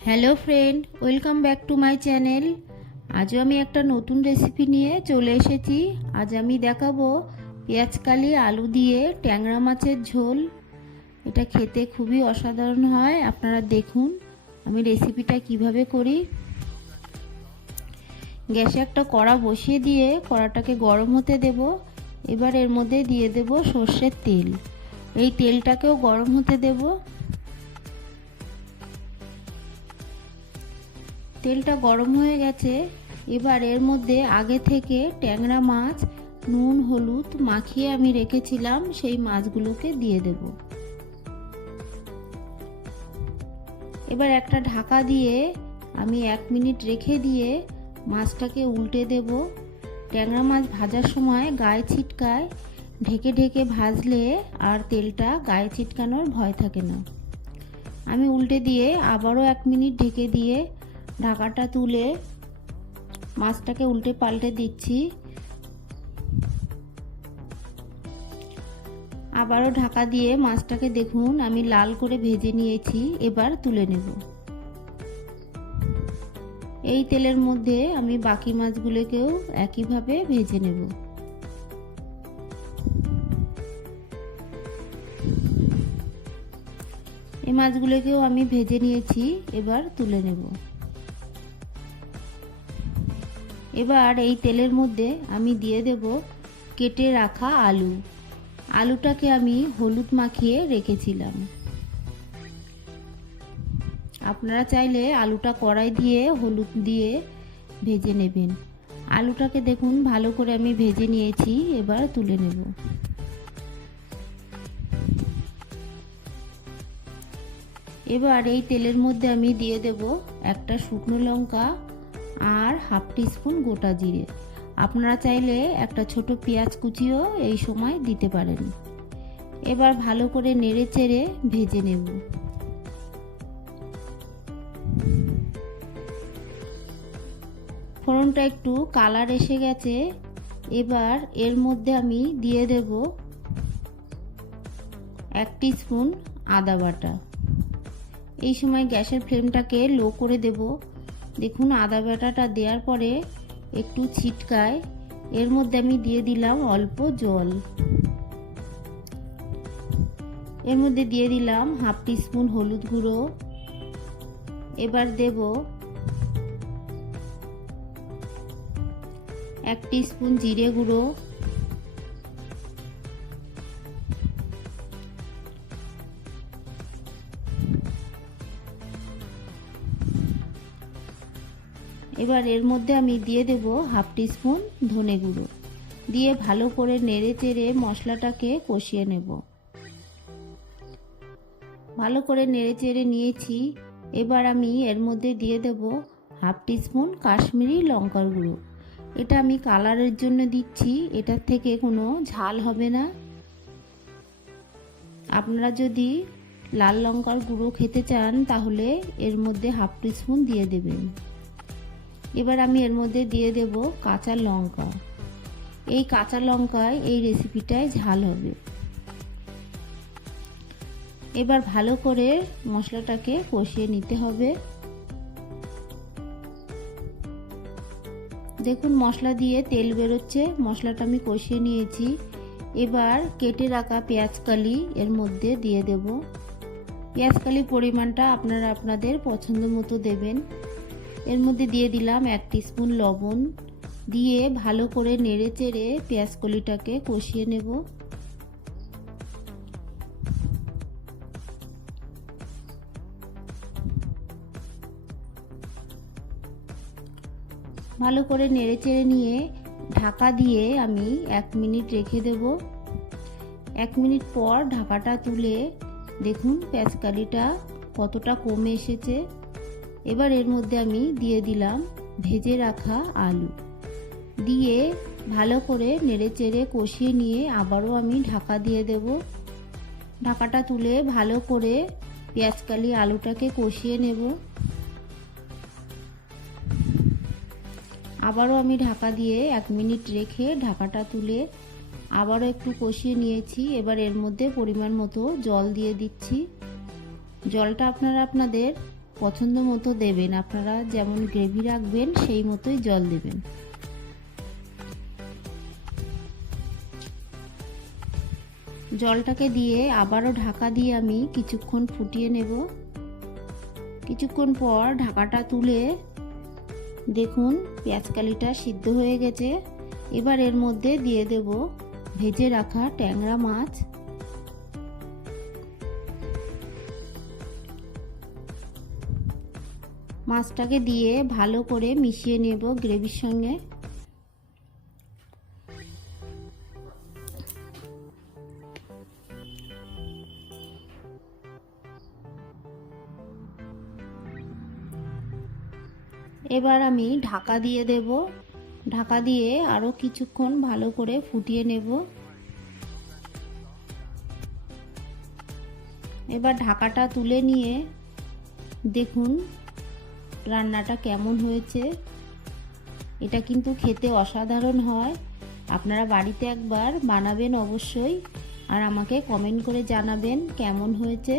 Hello friend, welcome back to my channel. আজও আমি একটা নতুন রেসিপি নিয়ে চলে এসেছি। আজ আমি দেখাবো পেঁয়াজকালি আলু দিয়ে ট্যাংরা মাছের ঝোল। এটা খেতে খুবই অসাধারণ হয়। আপনারা দেখুন আমি রেসিপিটা কিভাবে করি। গ্যাসে একটা কড়া বসিয়ে দিয়ে কড়াটাকে গরম হতে দেব। এবার এর মধ্যে দিয়ে দেব সর্ষের তেল। এই তেলটাকেও গরম হতে দেব। তেলটা গরম হয়ে গেছে। এবার এর মধ্যে আগে থেকে ট্যাংরা মাছ নুন হলুদ মাখিয়ে আমি রেখেছিলাম সেই মাছগুলোকে দিয়ে দেব। এবার একটা ঢাকা দিয়ে আমি 1 মিনিট রেখে দিয়ে মাছটাকে উল্টে দেব। ট্যাংরা মাছ ভাজার সময় গায়ে ছিটকায়, ঢেকে ঢেকে ভাজলে আর তেলটা গায়ে ছিটকানোর ভয় থাকে না। আমি উল্টে দিয়ে আবারও 1 মিনিট ঢেকে দিয়ে ঢাকাটা তুলে মাছটাকে উল্টে পাল্টে দিচ্ছি। আবারও ঢাকা দিয়ে মাছটাকে দেখুন আমি লাল করে ভেজে নিয়েছি। এবার তুলে নেব। এই তেলের মধ্যে আমি বাকি মাছগুলোকেও একইভাবে ভেজে নেব। এই মাছগুলোকেও আমি ভেজে নিয়েছি। এবার তুলে নেব। এবার এই তেলের মধ্যে আমি দিয়ে দেব কেটে রাখা আলু। আলুটাকে আমি হলুদ মাখিয়ে রেখেছিলাম। আপনারা চাইলে আলুটা কড়াই দিয়ে হলুদ দিয়ে ভেজে নেবেন। আলুটাকে দেখুন ভালো করে আমি ভেজে নিয়েছি। এবার তুলে নেব। এবার এই তেলের মধ্যে আমি দিয়ে দেব একটা শুকনো লঙ্কা আর হাফ টিস্পুন গোটা জিরে। আপনারা চাইলে একটা ছোট পেঁয়াজ কুচিও এই সময় দিতে পারেন। এবার ভালো করে নেড়ে চেড়ে ভেজে নেব। ফোড়নটা একটু কালার এসে গেছে। এবার এর মধ্যে আমি দিয়ে দেব 1 টিস্পুন আদা বাটা। এই সময় গ্যাসের ফ্লেমটাকে লো করে দেব। দেখুন আদা বাটাটা দেওয়ার পরে একটু ছিটকায়। এর মধ্যে আমি দিয়ে দিলাম অল্প জল। এর মধ্যে দিয়ে দিলাম হাফ টিস্পুন হলুদ গুঁড়ো। এবার দেব 1 টিস্পুন জিরে গুঁড়ো। এবার এর মধ্যে আমি দিয়ে দেব হাফ টিস্পুন ধনে গুঁড়ো। দিয়ে ভালো করে নেড়ে চেড়ে মশলাটাকে কষিয়ে নেব। ভালো করে নেড়ে চেড়ে নিয়েছি। এবার আমি এর মধ্যে দিয়ে দেব হাফ টিস্পুন কাশ্মীরি লঙ্কার গুঁড়ো। এটা আমি কালারের জন্য দিচ্ছি, এটার থেকে কোনো ঝাল হবে না। আপনারা যদি লাল লঙ্কার গুঁড়ো খেতে চান তাহলে এর মধ্যে হাফ টিস্পুন দিয়ে দেবেন। এবার আমি এর মধ্যে দিয়ে দেব কাঁচা লঙ্কা। এই কাঁচা লঙ্কায় এই রেসিপিটায় ঝাল হবে। এবার ভালো করে মশলাটাকে কষিয়ে নিতে হবে। দেখুন মশলা দিয়ে তেল বেরোচ্ছে। মশলাটা আমি কষিয়ে নিয়েছি। এবার কেটে রাখা পেঁয়াজকালি এর মধ্যে দিয়ে দেব। পেঁয়াজকালির পরিমাণটা আপনারা আপনাদের পছন্দ মতো দেবেন। এর মধ্যে দিয়ে দিলাম 1 টিস্পুন লবণ। দিয়ে ভালো করে নেড়ে চেড়ে পেঁয়াজকলিটাকে কষিয়ে নেব। ভালো করে নেড়ে চেড়ে নিয়ে ঢাকা দিয়ে আমি 1 মিনিট রেখে দেব। 1 মিনিট পর ঢাকাটা তুলে দেখুন পেঁয়াজকালিটা কতটা কমে এসেছে। এবার এর মধ্যে আমি দিয়ে দিলাম ভেজে রাখা আলু। দিয়ে ভালো করে নেড়ে চেড়ে কষিয়ে নিয়ে আবারও আমি ঢাকা দিয়ে দেব। ঢাকাটা তুলে ভালো করে পেঁয়াজকালি আলুটাকে কষিয়ে নেব। আবারও আমি ঢাকা দিয়ে 1 মিনিট রেখে ঢাকাটা তুলে আবারও একটু কষিয়ে নিয়েছি। এবার এর মধ্যে পরিমাণ মতো জল দিয়ে দিচ্ছি। জলটা আপনারা আপনাদের পছন্দ মতো দেবেন, আপনারা যেমন গ্রেভি রাখবেন সেই মতোই জল দেবেন। জলটাকে দিয়ে আবারও ঢাকা দিয়ে আমি কিছুক্ষণ ফুটিয়ে নেব। কিছুক্ষণ পর ঢাকাটা তুলে দেখুন পেঁয়াজকালিটা সিদ্ধ হয়ে গেছে। এবার এর মধ্যে দিয়ে দেব ভেজে রাখা ট্যাংরা মাছ। মাছটাকে দিয়ে ভালো করে মিশিয়ে নেব গ্রেভির সঙ্গে। এবার আমি ঢাকা দিয়ে দেব। ঢাকা দিয়ে আরও কিছুক্ষণ ভালো করে ফুটিয়ে নেব। এবার ঢাকাটা তুলে নিয়ে দেখুন রান্নাটা কেমন হয়েছে। এটা কিন্তু খেতে অসাধারণ হয়, আপনারা বাড়িতে একবার বানাবেন অবশ্যই, আর আমাকে কমেন্ট করে জানাবেন কেমন হয়েছে।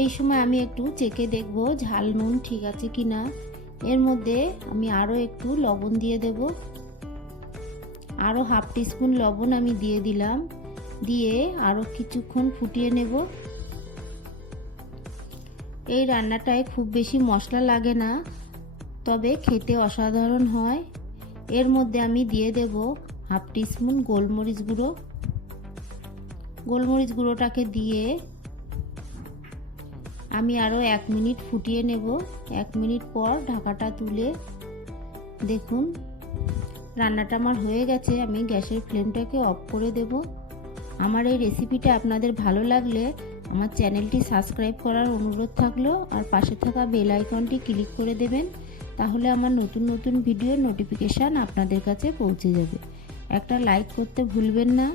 এই সময় আমি একটু চেখে দেখব ঝাল নুন ঠিক আছে কিনা। এর মধ্যে আমি আরও একটু লবণ দিয়ে দেব। আরও হাফ টিস্পুন লবণ আমি দিয়ে দিলাম। দিয়ে আরও কিছুক্ষণ ফুটিয়ে নেব। এই রান্নাটায় খুব বেশি মশলা লাগে না, তবে খেতে অসাধারণ হয়। এর মধ্যে আমি দিয়ে দেব হাফ টিস্পুন গোলমরিচ গুঁড়ো। গোলমরিচ গুঁড়োটাকে দিয়ে আমি আরও 1 মিনিট ফুটিয়ে নেব। 1 মিনিট পর ঢাকাটা তুলে দেখুন রান্নাটা আমার হয়ে গেছে। আমি গ্যাসের ফ্লেমটাকে অফ করে দেব। আমার এই রেসিপিটা আপনাদের ভালো লাগলে আমার চ্যানেলটি সাবস্ক্রাইব করার অনুরোধ থাকলো, আর পাশে থাকা বেল আইকনটি ক্লিক করে দেবেন, তাহলে আমার নতুন নতুন ভিডিওর নোটিফিকেশান আপনাদের কাছে পৌঁছে যাবে। একটা লাইক করতে ভুলবেন না।